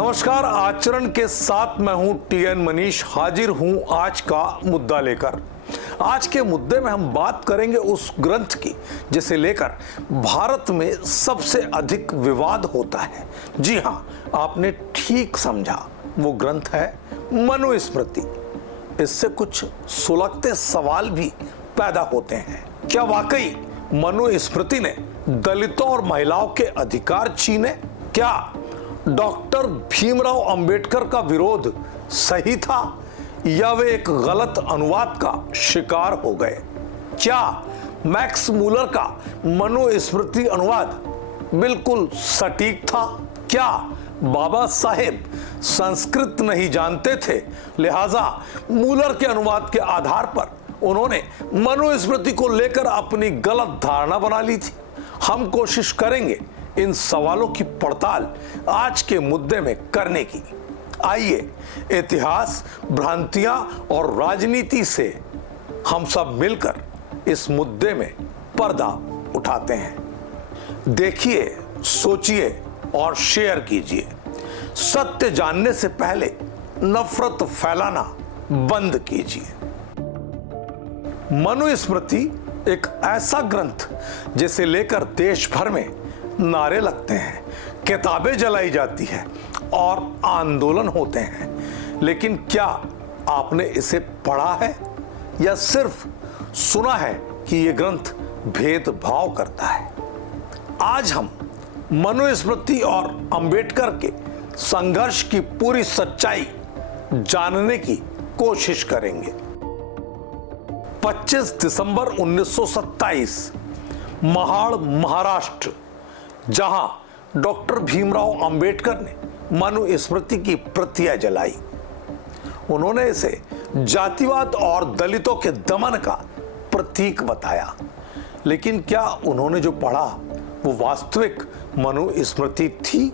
नमस्कार, आचरण के साथ मैं हूं टीएन मनीष, हाजिर हूं आज का मुद्दा लेकर। आज के मुद्दे में हम बात करेंगे उस ग्रंथ की जिसे लेकर भारत में सबसे अधिक विवाद होता है। जी हां, आपने ठीक समझा, वो ग्रंथ है मनुस्मृति। इससे कुछ सुलगते सवाल भी पैदा होते हैं। क्या वाकई मनुस्मृति ने दलितों और महिलाओं के अधिकार छीने? क्या डॉक्टर भीमराव अंबेडकर का विरोध सही था या वे एक गलत अनुवाद का शिकार हो गए? क्या मैक्स मूलर का मनुस्मृति अनुवाद बिल्कुल सटीक था? क्या बाबा साहेब संस्कृत नहीं जानते थे, लिहाजा मूलर के अनुवाद के आधार पर उन्होंने मनुस्मृति को लेकर अपनी गलत धारणा बना ली थी? हम कोशिश करेंगे इन सवालों की पड़ताल आज के मुद्दे में करने की। आइए इतिहास, भ्रांतियां और राजनीति से हम सब मिलकर इस मुद्दे में पर्दा उठाते हैं। देखिए, सोचिए और शेयर कीजिए। सत्य जानने से पहले नफरत फैलाना बंद कीजिए। मनुस्मृति एक ऐसा ग्रंथ जिसे लेकर देश भर में नारे लगते हैं, किताबें जलाई जाती है और आंदोलन होते हैं, लेकिन क्या आपने इसे पढ़ा है या सिर्फ सुना है कि यह ग्रंथ भेदभाव करता है? आज हम मनुस्मृति और अंबेडकर के संघर्ष की पूरी सच्चाई जानने की कोशिश करेंगे। 25 दिसंबर 1927 महाड़, महाराष्ट्र, जहां डॉक्टर भीमराव अंबेडकर ने मनुस्मृति की प्रतियां जलाई। उन्होंने इसे जातिवाद और दलितों के दमन का प्रतीक बताया, लेकिन क्या उन्होंने जो पढ़ा वो वास्तविक मनुस्मृति थी?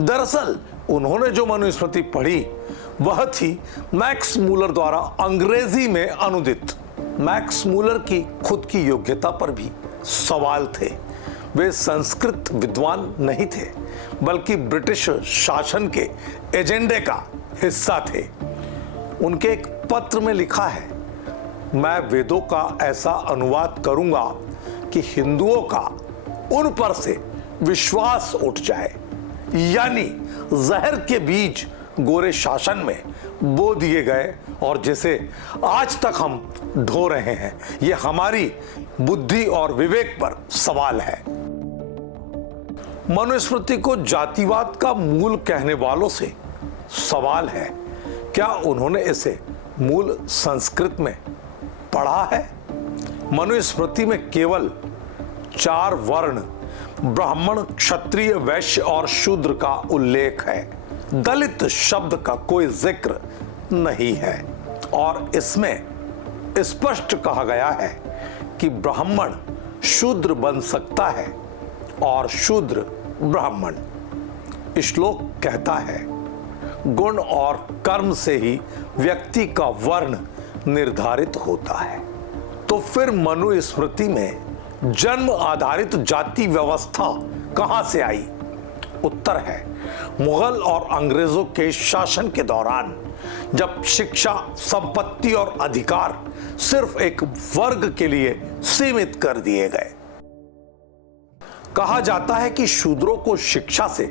दरअसल उन्होंने जो मनुस्मृति पढ़ी वह थी मैक्स मूलर द्वारा अंग्रेजी में अनुदित। मैक्स मूलर की खुद की योग्यता पर भी सवाल थे। वे संस्कृत विद्वान नहीं थे, बल्कि ब्रिटिश शासन के एजेंडे का हिस्सा थे। उनके एक पत्र में लिखा है, मैं वेदों का ऐसा अनुवाद करूंगा कि हिंदुओं का उन पर से विश्वास उठ जाए। यानी जहर के बीज गोरे शासन में बो दिए गए और जिसे आज तक हम ढो रहे हैं। यह हमारी बुद्धि और विवेक पर सवाल है। मनुस्मृति को जातिवाद का मूल कहने वालों से सवाल है, क्या उन्होंने इसे मूल संस्कृत में पढ़ा है? मनुस्मृति में केवल 4 वर्ण ब्राह्मण, क्षत्रिय, वैश्य और शूद्र का उल्लेख है। दलित शब्द का कोई जिक्र नहीं है और इसमें स्पष्ट कहा गया है कि ब्राह्मण शूद्र बन सकता है और शूद्र ब्राह्मण। श्लोक कहता है, गुण और कर्म से ही व्यक्ति का वर्ण निर्धारित होता है। तो फिर मनुस्मृति में जन्म आधारित जाति व्यवस्था कहां से आई? उत्तर है, मुगल और अंग्रेजों के शासन के दौरान, जब शिक्षा, संपत्ति और अधिकार सिर्फ एक वर्ग के लिए सीमित कर दिए गए। कहा जाता है कि शूद्रों को शिक्षा से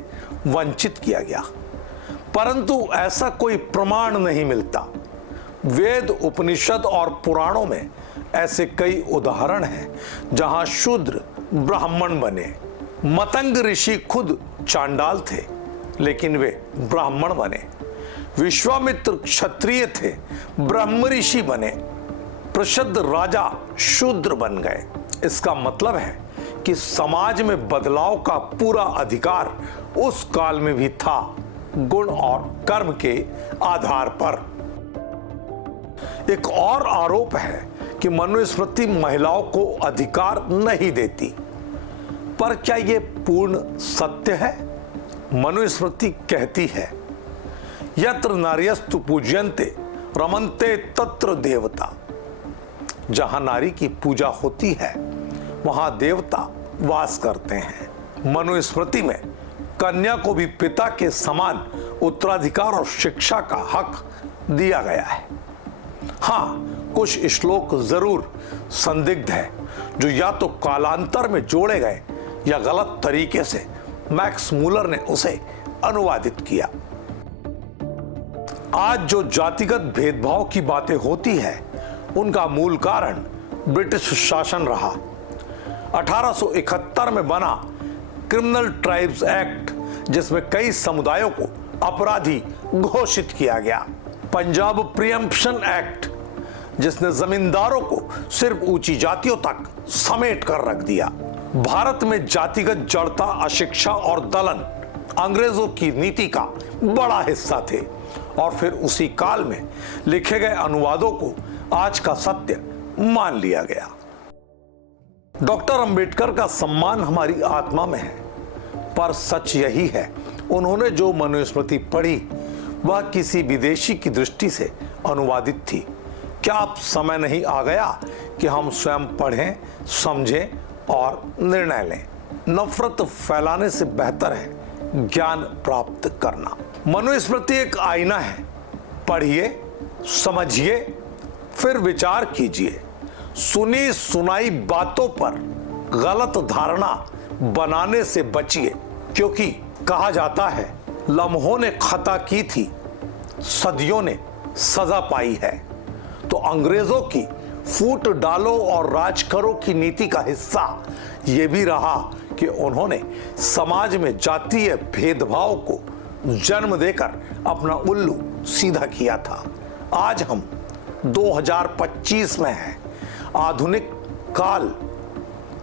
वंचित किया गया, परंतु ऐसा कोई प्रमाण नहीं मिलता। वेद, उपनिषद और पुराणों में ऐसे कई उदाहरण हैं जहां शूद्र ब्राह्मण बने। मतंग ऋषि खुद चांडाल थे, लेकिन वे ब्राह्मण बने। विश्वामित्र क्षत्रिय थे, ब्रह्म ऋषि बने। प्रसिद्ध राजा शूद्र बन गए। इसका मतलब है कि समाज में बदलाव का पूरा अधिकार उस काल में भी था, गुण और कर्म के आधार पर। एक और आरोप है कि मनुस्मृति महिलाओं को अधिकार नहीं देती, पर क्या यह पूर्ण सत्य है? मनुस्मृति कहती है, यत्र नार्यस्तु पूज्यन्ते रमन्ते तत्र देवता। जहां नारी की पूजा होती है वहां देवता वास करते हैं। मनुस्मृति में कन्या को भी पिता के समान उत्तराधिकार और शिक्षा का हक दिया गया है। हाँ, कुछ श्लोक जरूर संदिग्ध है जो या तो कालांतर में जोड़े गए या गलत तरीके से मैक्स मूलर ने उसे अनुवादित किया। आज जो जातिगत भेदभाव की बातें होती है उनका मूल कारण ब्रिटिश शासन रहा। 1871 में बना क्रिमिनल ट्राइब्स एक्ट, जिसमें कई समुदायों को अपराधी घोषित किया गया। पंजाब प्रीएम्प्शन एक्ट, जिसने जमींदारों को सिर्फ ऊंची जातियों तक समेट कर रख दिया। भारत में जातिगत जड़ता, अशिक्षा और दलन अंग्रेजों की नीति का बड़ा हिस्सा थे और फिर उसी काल में लिखे गए अनुवादों को आज का सत्य मान लिया गया। डॉक्टर अंबेडकर का सम्मान हमारी आत्मा में है, पर सच यही है उन्होंने जो मनुस्मृति पढ़ी वह किसी विदेशी की दृष्टि से अनुवादित थी। क्या अब समय नहीं आ गया कि हम स्वयं पढ़ें, समझें और निर्णय लें? नफरत फैलाने से बेहतर है ज्ञान प्राप्त करना। मनुस्मृति एक आईना है, पढ़िए, समझिए, फिर विचार कीजिए। सुनी सुनाई बातों पर गलत धारणा बनाने से बचिए, क्योंकि कहा जाता है लम्हों ने खता की थी, सदियों ने सजा पाई है। तो अंग्रेजों की फूट डालो और राज करो की नीति का हिस्सा यह भी रहा कि उन्होंने समाज में जातीय भेदभाव को जन्म देकर अपना उल्लू सीधा किया था। आज हम 2025 में हैं। आधुनिक काल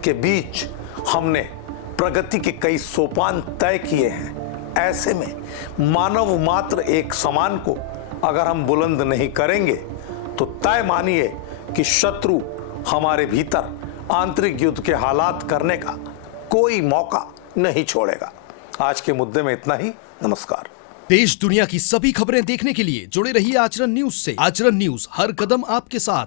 के बीच हमने प्रगति के कई सोपान तय किए हैं। ऐसे में मानव मात्र एक समान को अगर हम बुलंद नहीं करेंगे तो तय मानिए कि शत्रु हमारे भीतर आंतरिक युद्ध के हालात करने का कोई मौका नहीं छोड़ेगा। आज के मुद्दे में इतना ही। नमस्कार। देश दुनिया की सभी खबरें देखने के लिए जुड़े रहिए आचरण न्यूज से। आचरण न्यूज, हर कदम आपके साथ।